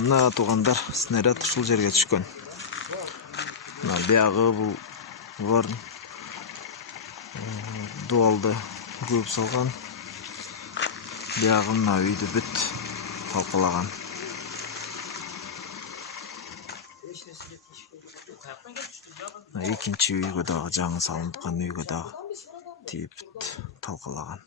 Мына туғандар снаряд ушул жерге түшкөн. Мына биягы бул борн дуалды көп салган. Биягы мына үйдү бүт талкалаган. Экинчи үйгө дагы жаңы салынткан үйгө дагы тийип талкалаган.